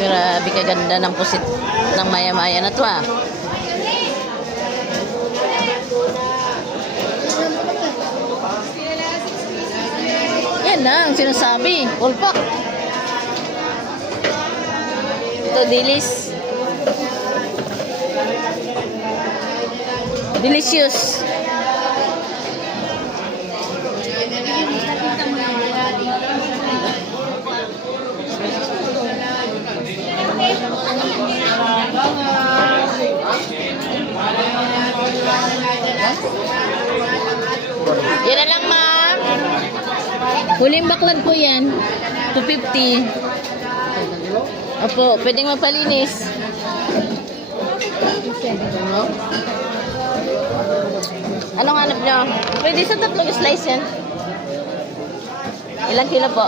Grabe kaganda ng pusit ng maya-maya na to ah. Yan na ang sinasabi. Ulpak. Ito dilis. Delicious. Yan na lang, ma'am. Huling baklad po yan. 250. Opo, pwedeng magpalinis. Anong hanap nyo? Pwede sa tatlong slice yan. Ilang kilo po?